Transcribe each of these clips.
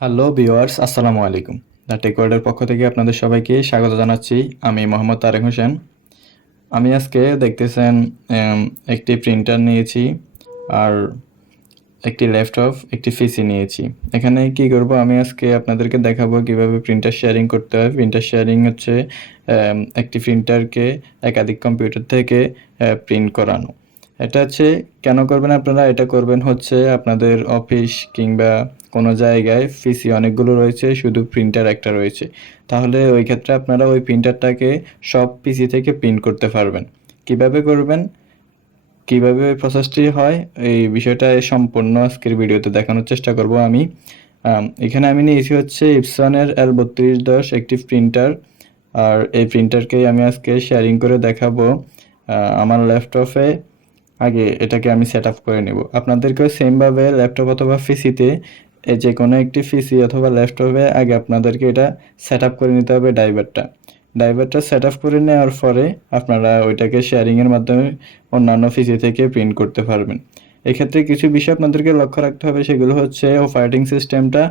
Hello viewers আসসালামু আলাইকুম। The take ওয়ার্ল্ডের পক্ষ থেকে আপনাদের সবাইকে স্বাগত জানাচ্ছি। আমি মোহাম্মদ তারেক হোসেন। আমি আজকে দেখতেছেন একটি প্রিন্টার নিয়েছি আর একটি ল্যাপটপ একটি ফিসি নিয়েছি। এখানে কি করব? আমি আজকে আপনাদেরকে দেখাবো কীভাবে প্রিন্টার শেয়ারিং করতে হয়। প্রিন্টার শেয়ারিং হচ্ছে একটি প্রিন্টারকে একাধিক কম্পিউটার থেকে প্রিন্ট করানো। এটা হচ্ছে, কেন করবেন আপনারা? এটা করবেন হচ্ছে আপনাদের অফিস কিংবা কোনো জায়গায় পিসি অনেকগুলো রয়েছে, শুধু প্রিন্টার একটা রয়েছে। তাহলে ওই ক্ষেত্রে আপনারা ওই প্রিন্টারটাকে সব পিসি থেকে প্রিন্ট করতে পারবেন। কীভাবে করবেন? কীভাবে ওই প্রসেসটি হয়? এই বিষয়টা সম্পূর্ণ আজকের ভিডিওতে দেখানোর চেষ্টা করব আমি। এখানে আমি নিয়েছি হচ্ছে ইপসনের এল বত্রিশ দশ একটি প্রিন্টার আর এই প্রিন্টারকেই আমি আজকে শেয়ারিং করে দেখাবো। আমার ল্যাপটপে আগে এটাকে আমি সেট আপ করে নেব। আপনাদেরকেও সেমভাবে ল্যাপটপ অথবা পিসিতে যে কোনো একটি পিসি অথবা ল্যাপটপে আগে আপনাদেরকে এটা সেট করে নিতে হবে ড্রাইভারটা ড্রাইভারটা সেট করে নেওয়ার পরে আপনারা ওইটাকে শেয়ারিংয়ের মাধ্যমে অন্যান্য পিসি থেকে প্রিন্ট করতে পারবেন। এক্ষেত্রে কিছু বিষয় আপনাদেরকে লক্ষ্য রাখতে হবে, সেগুলো হচ্ছে অপারেটিং সিস্টেমটা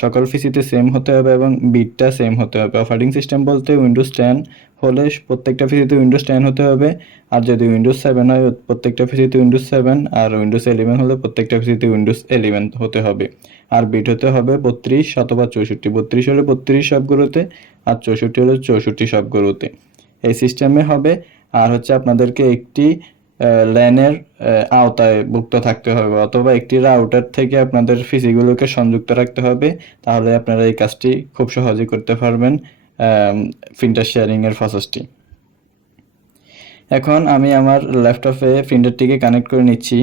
সকল পিসিতে সেম হতে হবে এবং বিটটা সেম হতে হবে। অপারেটিং সিস্টেম বলতে উইন্ডোজ টেন হলে প্রত্যেকটা পিসিতে উইন্ডোজ টেন হতে হবে, আর যদি উইন্ডোজ সেভেন হয়, প্রত্যেকটা পিসিতে উইন্ডোজ সেভেন আর উইন্ডোজ ইলেভেন হলে প্রত্যেকটা পিসিতে উইন্ডোজ ইলেভেন হতে হবে। আর বিট হতে হবে বত্রিশ অথবা চৌষট্টি। বত্রিশ হলে বত্রিশ সব সবগুলোতে আর চৌষট্টি হলে চৌষট্টি সব সবগুলোতে। এই সিস্টেমে হবে। আর হচ্ছে আপনাদেরকে একটি ল্যানের আওতায় ভুক্ত থাকতে হবে অথবা একটি রাউটার থেকে আপনাদের পিসিগুলোকে সংযুক্ত রাখতে হবে। তাহলে আপনারা এই কাজটি খুব সহজে করতে পারবেন প্রিন্টার শেয়ারিংয়ের প্রসেসটি এখন আমি আমার ল্যাপটপে প্রিন্টারটিকে কানেক্ট করে নিচ্ছি।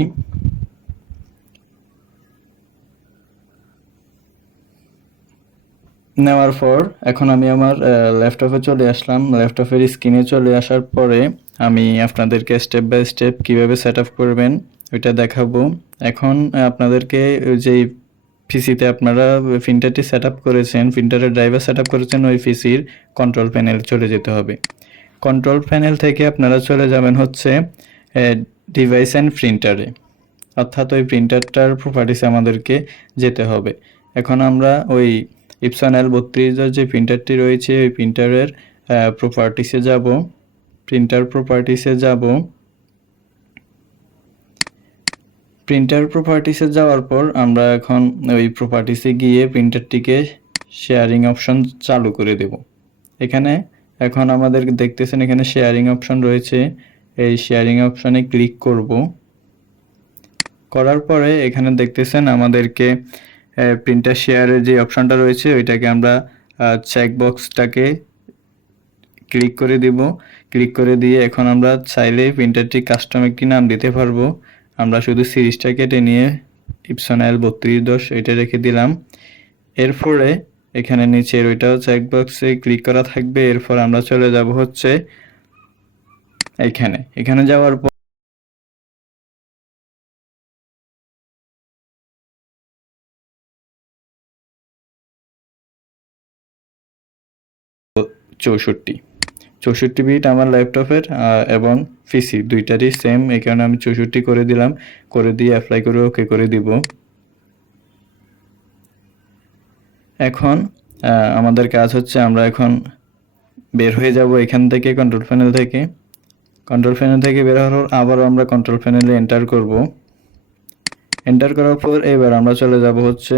নেওয়ার পর এখন আমি আমার ল্যাপটপে চলে আসলাম। ল্যাপটপের স্ক্রিনে চলে আসার পরে আমি আপনাদেরকে স্টেপ বাই স্টেপ কীভাবে সেট আপ করবেন ওইটা দেখাবো। এখন আপনাদেরকে যেই পিসিতে আপনারা প্রিন্টারটি সেট আপ করেছেন প্রিন্টারের ড্রাইভার সেট আপ করেছেন, ওই পিসির কন্ট্রোল প্যানেল চলে যেতে হবে। কন্ট্রোল প্যানেল থেকে আপনারা চলে যাবেন হচ্ছে ডিভাইস অ্যান্ড প্রিন্টারে অর্থাৎ ওই প্রিন্টারটার প্রপার্টিসে আমাদেরকে যেতে হবে। এখন আমরা ওই ইপসন এল বত্রিশের যে প্রিন্টারটি রয়েছে, ওই প্রিন্টারের প্রপার্টিসে যাব। প্রিন্টার প্রপার্টিসে যাব। প্রিন্টার প্রপার্টিসে যাওয়ার পর আমরা এখন ওই প্রপার্টিসে গিয়ে প্রিন্টারটিকে শেয়ারিং অপশন চালু করে দেব। এখানে এখন আমাদের দেখতেছেন এখানে শেয়ারিং অপশন রয়েছে। এই শেয়ারিং অপশনে ক্লিক করব। করার পরে এখানে দেখতেছেন আমাদেরকে প্রিন্টার শেয়ারের যে অপশনটা রয়েছে, ওইটাকে আমরা চেক বক্সটাকে ক্লিক করে দিব। ক্লিক করে দিয়ে এখন আমরা চাইলে প্রিন্টারটি কাস্টম একটি নাম দিতে পারব। আমরা শুধু সিরিজটা কেটে নিয়ে ইপসন এল বত্রিশ দশ এটা রেখে দিলাম। এরপরে এখানে নিচের ওইটাও চেক বক্সে ক্লিক করা থাকবে। এরপর আমরা চলে যাব হচ্ছে এখানে। এখানে যাওয়ার পর চৌষট্টি। চৌষট্টি বিট আমার ল্যাপটপের এবং পিসি দুইটারই সেম এই কারণে আমি চৌষট্টি করে দিলাম। করে দিয়ে অ্যাপ্লাই করে ওকে করে দিব। এখন আমাদের কাজ হচ্ছে আমরা এখন বের হয়ে যাব এখান থেকে কন্ট্রোল প্যানেল থেকে। কন্ট্রোল প্যানেল থেকে বের হওয়ার আবারও আমরা কন্ট্রোল প্যানেলে এন্টার করব। এন্টার করার পর এবার আমরা চলে যাব হচ্ছে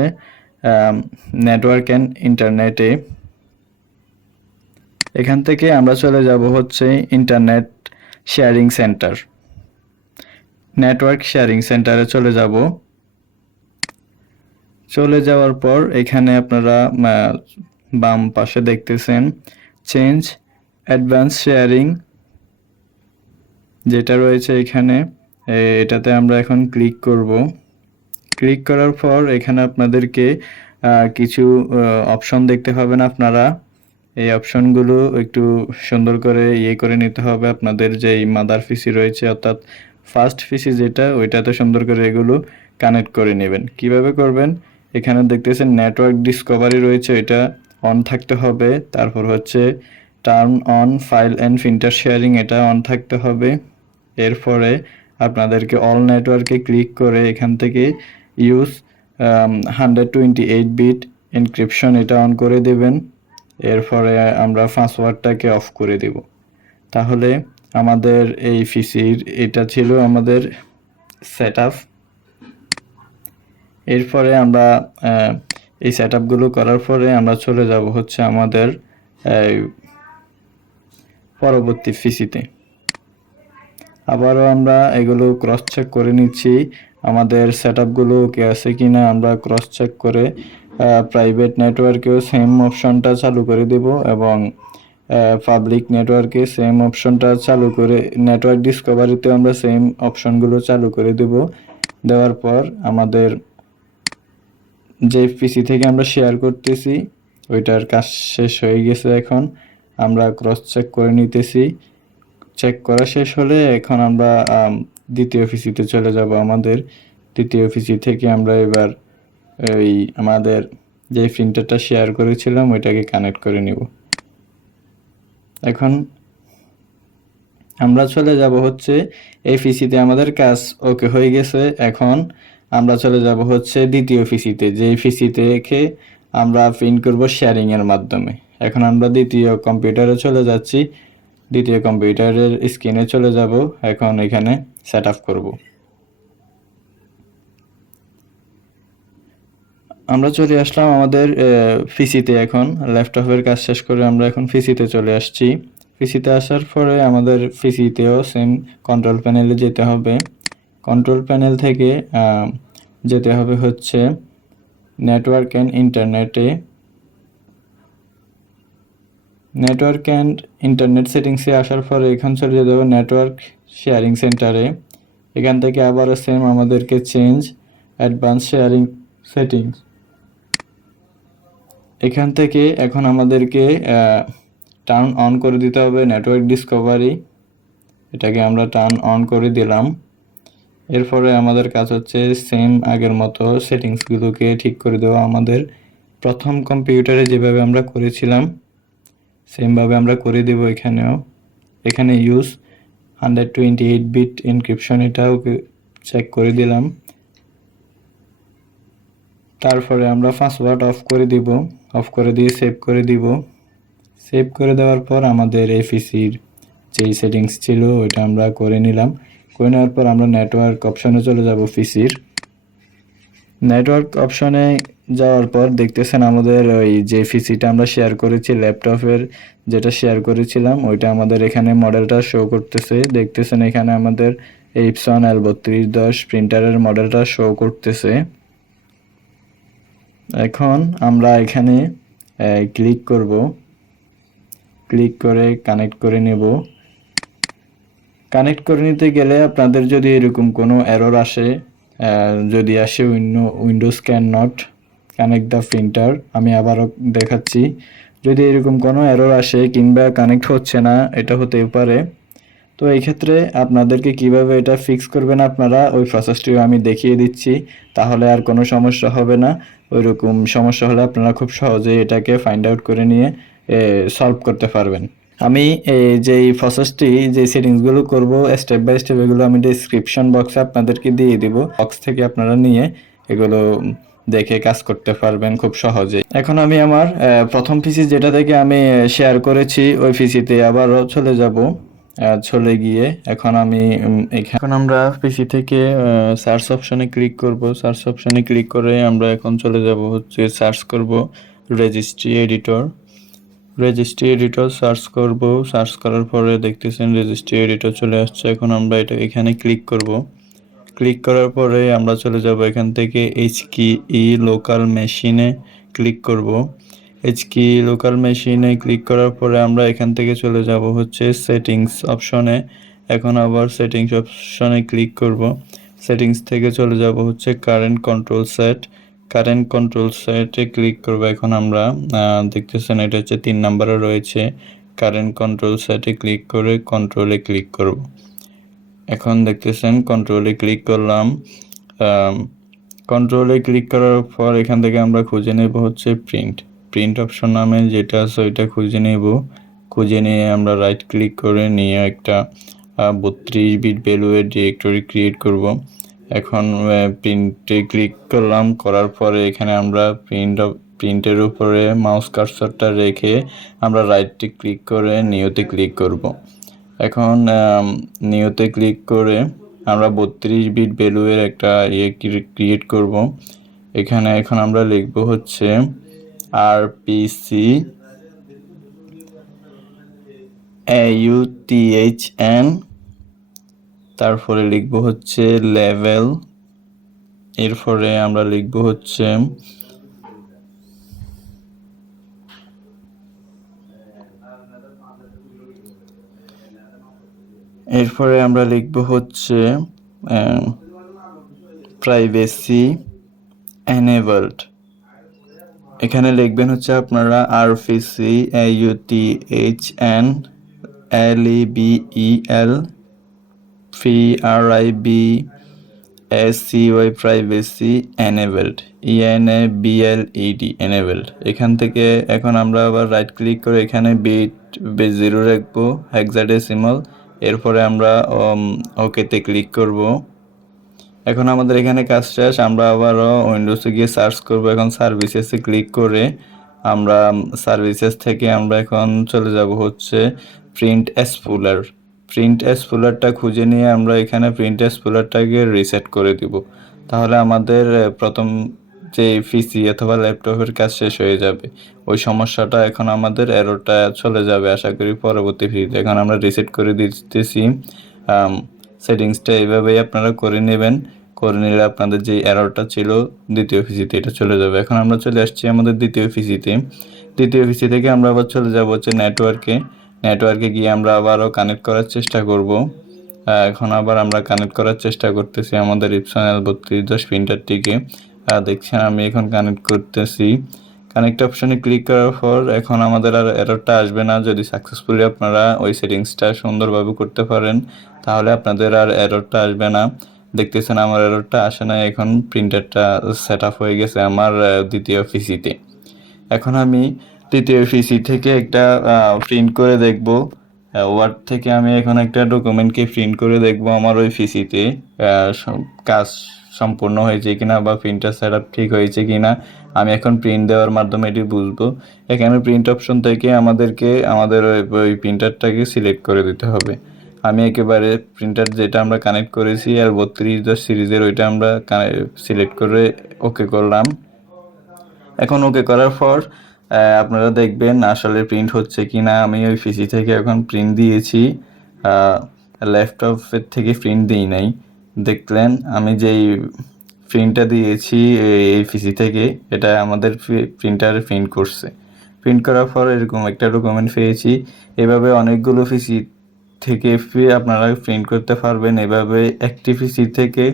নেটওয়ার্ক অ্যান্ড ইন্টারনেটে এখান থেকে আমরা চলে যাব হচ্ছে internet sharing centre network sharing সেন্টারে চলে যাব। চলে যাওয়ার পর এখানে আপনারা বাম পাশে দেখতেছেন চেঞ্জ অ্যাডভান্স শেয়ারিং যেটা রয়েছে এখানে। এটাতে আমরা এখন ক্লিক করব। ক্লিক করার পর এখানে আপনাদেরকে কিছু অপশন দেখতে পাবেন আপনারা। এই অপশনগুলো একটু সুন্দর করে ইয়ে করে নিতে হবে। আপনাদের যেই মাদার ফিসি রয়েছে, অর্থাৎ ফার্স্ট ফিসি যেটা, ওইটাতে সুন্দর করে এগুলো কানেক্ট করে নেবেন। কীভাবে করবেন? এখানে দেখতেছেন নেটওয়ার্ক ডিসকভারি রয়েছে এটা অন থাকতে হবে। তারপর হচ্ছে turn on file and printer sharing এটা অন থাকতে হবে। এরপরে আপনাদেরকে অল নেটওয়ার্কে ক্লিক করে এখান থেকে use hundred twenty eight bit encryption এটা অন করে দেবেন। এরপরে আমরা পাসওয়ার্ডটাকে অফ করে দেব। তাহলে আমাদের এই পিসির এটা ছিল আমাদের সেট আপ এরপরে আমরা এই সেট আপগুলো করার পরে আমরা চলে যাব হচ্ছে আমাদের পরবর্তী পিসিতে। আবারও আমরা এগুলো ক্রস চেক করে নিচ্ছি, আমাদের সেট আপগুলো ওকে আছে কিনা আমরা ক্রস চেক করে প্রাইভেট নেটওয়ার্কেও সেম অপশনটা চালু করে দেব এবং পাবলিক নেটওয়ার্কে সেম অপশনটা চালু করে নেটওয়ার্ক ডিসকভারিতে আমরা সেম অপশনগুলো চালু করে দেব। দেওয়ার পর আমাদের যে পিসি থেকে আমরা শেয়ার করতেছি ওইটার কাজ শেষ হয়ে গেছে এখন। আমরা ক্রস চেক করে নিতেছি। চেক করা শেষ হলে এখন আমরা আম, দ্বিতীয় পিসিতে চলে যাব আমাদের। দ্বিতীয় পিসি থেকে আমরা এবার ওই আমাদের যে প্রিন্টারটা শেয়ার করেছিলাম, ওইটাকে কানেক্ট করে নিব। এখন আমরা চলে যাব হচ্ছে এই পিসিতে আমাদের কাজ ওকে হয়ে গেছে। এখন আমরা চলে যাব হচ্ছে দ্বিতীয় পিসিতে যে পিসিতে রেখে আমরা প্রিন্ট করব শেয়ারিংয়ের মাধ্যমে। এখন আমরা দ্বিতীয় কম্পিউটারে চলে যাচ্ছি। দ্বিতীয় কম্পিউটারের স্ক্রিনে চলে যাব। এখন এখানে সেট আপ করব। আমরা চলে আসলাম আমাদের পিসিতে এখন। ল্যাপটপের কাজ শেষ করে আমরা এখন পিসিতে চলে আসছি। পিসিতে আসার পরে আমাদের পিসিতেও সেম কন্ট্রোল প্যানেলে যেতে হবে। কন্ট্রোল প্যানেল থেকে যেতে হবে হচ্ছে নেটওয়ার্ক অ্যান্ড ইন্টারনেটে নেটওয়ার্ক অ্যান্ড ইন্টারনেট সেটিংসে আসার পরে এখান চলে যেতে হবে নেটওয়ার্ক শেয়ারিং সেন্টারে এখান থেকে আবার সেম আমাদেরকে চেঞ্জ অ্যাডভান্স শেয়ারিং সেটিংস এখান থেকে এখন আমাদেরকে টার্ন অন করে দিতে হবে নেটওয়ার্ক ডিসকভারি এটাকে আমরা টার্ন অন করে দিলাম। এরপরে আমাদের কাজ হচ্ছে সেম আগের মতো সেটিংসগুলোকে ঠিক করে দেওয়া। আমাদের প্রথম কম্পিউটারে যেভাবে আমরা করেছিলাম সেমভাবে আমরা করে দেব এখানেও। এখানে use hundred twenty eight bit encryption এটাও চেক করে দিলাম। তারপরে আমরা পাসওয়ার্ড অফ করে দিব। অফ করে দিয়ে সেভ করে দিব। সেভ করে দেওয়ার পর আমাদের এফিসির যেই সেটিংস ছিল, ওইটা আমরা করে নিলাম। করে নেওয়ার পর আমরা নেটওয়ার্ক অপশনে চলে যাব পিসির নেটওয়ার্ক অপশনে যাওয়ার পর দেখতেছেন আমাদের ওই যে পিসিটা আমরা শেয়ার করেছি ল্যাপটপের যেটা শেয়ার করেছিলাম, ওইটা আমাদের এখানে মডেলটা শো করতেছে। দেখতেছেন এখানে আমাদের এইপসন এল বত্রিশ দশ প্রিন্টারের মডেলটা শো করতেছে। এখন আমরা এখানে ক্লিক করব। ক্লিক করে কানেক্ট করে নেব। কানেক্ট করে নিতে গেলে আপনাদের যদি এরকম কোনো এরর আসে যদি আসে window, Windows cannot connect the printer, আমি আবারও দেখাচ্ছি। যদি এরকম কোনো এরর আসে কিংবা কানেক্ট হচ্ছে না, এটা হতেই পারে। তো এই ক্ষেত্রে আপনাদেরকে কীভাবে এটা ফিক্স করবেন আপনারা, ওই প্রসেসটিও আমি দেখিয়ে দিচ্ছি, তাহলে আর কোনো সমস্যা হবে না। ওইরকম সমস্যা হলে আপনারা খুব সহজেই এটাকে ফাইন্ড আউট করে নিয়ে সলভ করতে পারবেন। আমি এই যে প্রসেসটি যে সেটিংসগুলো করব স্টেপ বাই স্টেপ এগুলো আমি ডিসক্রিপশন বক্সে আপনাদেরকে দিয়ে দিব। বক্স থেকে আপনারা নিয়ে এগুলো দেখে কাজ করতে পারবেন খুব সহজে এখন আমি আমার প্রথম পিসি যেটা থেকে আমি শেয়ার করেছি, ওই পিসিতে আবারও চলে যাব। চলে গিয়ে এখন আমি এখানে আমরা পিসি থেকে সার্চ অপশনে ক্লিক করব। সার্চ অপশনে ক্লিক করে আমরা এখন চলে যাব হচ্ছে সার্চ করব registry editor registry editor search করব। সার্চ করার পরে দেখতেছেন রেজিস্ট্রি এডিটর চলে আসছে। এখন আমরা এটা এখানে ক্লিক করব। ক্লিক করার পরে আমরা চলে যাব এখান থেকে এইচ কি ই লোকাল মেশিনে ক্লিক করব। এইচ কি লোকাল মেশিনে ক্লিক করার পরে আমরা এখান থেকে চলে যাব হচ্ছে সেটিংস অপশনে এখন আবার সেটিংস অপশনে ক্লিক করব। সেটিংস থেকে চলে যাব হচ্ছে current control set current control সেটে ক্লিক করব এখন আমরা। দেখতেছেন এটা হচ্ছে তিন নাম্বারে রয়েছে। কারেন্ট কন্ট্রোল সেটে ক্লিক করে কন্ট্রোলে ক্লিক করব। এখন দেখতেছেন কন্ট্রোলে ক্লিক করলাম। কন্ট্রোলে ক্লিক করার পর এখান থেকে আমরা খুঁজে নেব হচ্ছে প্রিন্ট প্রিন্ট অপশন নামে যেটা আছে ওইটা খুঁজে নেব। খুঁজে নিয়ে আমরা রাইট ক্লিক করে নিয়ে একটা বত্রিশ বিট ভ্যালুয়ের ডিরেক্টরি ক্রিয়েট করব। এখন প্রিন্টে ক্লিক করলাম, করার পরে এখানে আমরা প্রিন্ট প্রিন্টের উপরে মাউস কার্সরটা রেখে আমরা রাইটটি ক্লিক করে নিউতে ক্লিক করব। এখন নিউতে ক্লিক করে আমরা বত্রিশ বিট ভ্যালুয়ের একটা ইয়ে ক্রিয়েট করব। এখানে এখন আমরা লিখব হচ্ছে আর পিসি ইউটিএইচ এন তারপরে লিখব হচ্ছে লেভেল, এরপরে আমরা লিখব হচ্ছে এরপরে আমরা লিখব হচ্ছে প্রাইভেসি এনেবলড এখানে লিখবেন হচ্ছে আপনারা RPC U T H N L E B E L P R I B S C Y privacy enabled E N A B L E D enabled এখান থেকে এখন আমরা আবার রাইট ক্লিক করে এখানে বিট জিরো রাখব hexadecimal এরপরে আমরা ওকেতে ক্লিক করব। এখন আমাদের এখানে কাজ শেষ, আমরা আবারও উইন্ডোজে গিয়ে সার্চ করব। এখন সার্ভিসেসে ক্লিক করে আমরা সার্ভিসেস থেকে আমরা এখন চলে যাব হচ্ছে প্রিন্ট এসপুলার প্রিন্ট এসপুলারটা খুঁজে নিয়ে আমরা এখানে প্রিন্ট এসপুলারটাকে রিসেট করে দিব। তাহলে আমাদের প্রথম যে পিসি অথবা ল্যাপটপের কাজ শেষ হয়ে যাবে। ওই সমস্যাটা এখন আমাদের এরোটা চলে যাবে আশা করি পরবর্তী ভিডিওতে এখন আমরা রিসেট করে দিতেছি সেটিংসটা এইভাবেই আপনারা করে নেবেন। করে নিলে আপনাদের যে এররটা ছিল, দ্বিতীয় পিসিতে এটা চলে যাবে। এখন আমরা চলে আসছি আমাদের দ্বিতীয় পিসিতে দ্বিতীয় পিসি থেকে আমরা আবার চলে যাব হচ্ছে নেটওয়ার্কে নেটওয়ার্কে গিয়ে আমরা আবারও কানেক্ট করার চেষ্টা করব। এখন আবার আমরা কানেক্ট করার চেষ্টা করতেছি আমাদের ইপসোনাল বত্রিশ দশ প্রিন্টারটিকে দেখছেন আমি এখন কানেক্ট করতেছি। কানেক্ট অপশনে ক্লিক করার পর এখন আমাদের আর এররটা আসবে না। যদি সাকসেসফুলি আপনারা ওই সেটিংসটা সুন্দরভাবে করতে পারেন, তাহলে আপনাদের আর এররটা আসবে না। দেখতেছেন আমার এররটা আসে না এখন প্রিন্টারটা সেট আপ হয়ে গেছে আমার দ্বিতীয় পিসিতে এখন আমি তৃতীয় পিসি থেকে একটা প্রিন্ট করে দেখব। ওয়ার্ড থেকে আমি এখন একটা ডকুমেন্টকে প্রিন্ট করে দেখব আমার ওই পিসিতে কাজ সম্পূর্ণ হয়েছে কিনা বা প্রিন্টার সেট আপ ঠিক হয়েছে কিনা। আমি এখন প্রিন্ট দেওয়ার মাধ্যমে এটি বুঝব। এখানে প্রিন্ট অপশন থেকে আমাদেরকে, আমাদের ওই প্রিন্টারটাকে সিলেক্ট করে দিতে হবে। আমি একেবারে প্রিন্টার যেটা আমরা কানেক্ট করেছি আর বত্রিশ দশ সিরিজের ওইটা আমরা সিলেক্ট করে ওকে করলাম। এখন ওকে করার পর আপনারা দেখবেন আসলে প্রিন্ট হচ্ছে কি না আমি ওই পিসি থেকে এখন প্রিন্ট দিয়েছি। ল্যাপটপের থেকে প্রিন্ট দিই নাই। দেখলেন আমি যেই প্রিন্টটা দিয়েছি এই পিসি থেকে। এটা আমাদের প্রিন্টারে প্রিন্ট করছে। প্রিন্ট করার পর এরকম একটা ডকুমেন্ট পেয়েছি। এভাবে অনেকগুলো পিসি থেকে আপনারা প্রিন্ট করতে পারবেন। এভাবে একটি পিসি থেকে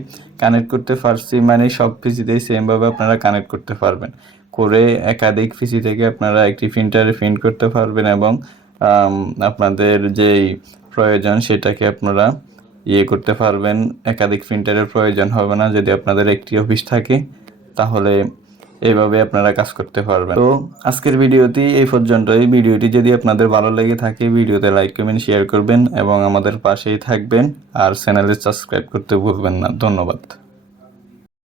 কানেক্ট করতে পারছি। মানে সব পিসিতেই সেমভাবে আপনারা কানেক্ট করতে পারবেন। করে একাধিক পিসি থেকে আপনারা একটি প্রিন্টারে প্রিন্ট করতে পারবেন এবং আপনাদের যেই প্রয়োজন সেটাকে আপনারা ইয়ে করতে পারবেন, একাধিক প্রিন্টারের প্রয়োজন হবে না। যদি আপনাদের একটি অফিস থাকে, তাহলে এইভাবে আপনারা কাজ করতে পারবেন। তো আজকের ভিডিওটি এই পর্যন্তই। ভিডিওটি যদি আপনাদের ভালো লেগে থাকে, ভিডিওতে লাইক কমেন্ট শেয়ার করবেন এবং আমাদের পাশেই থাকবেন। আর চ্যানেলে সাবস্ক্রাইব করতে ভুলবেন না। ধন্যবাদ।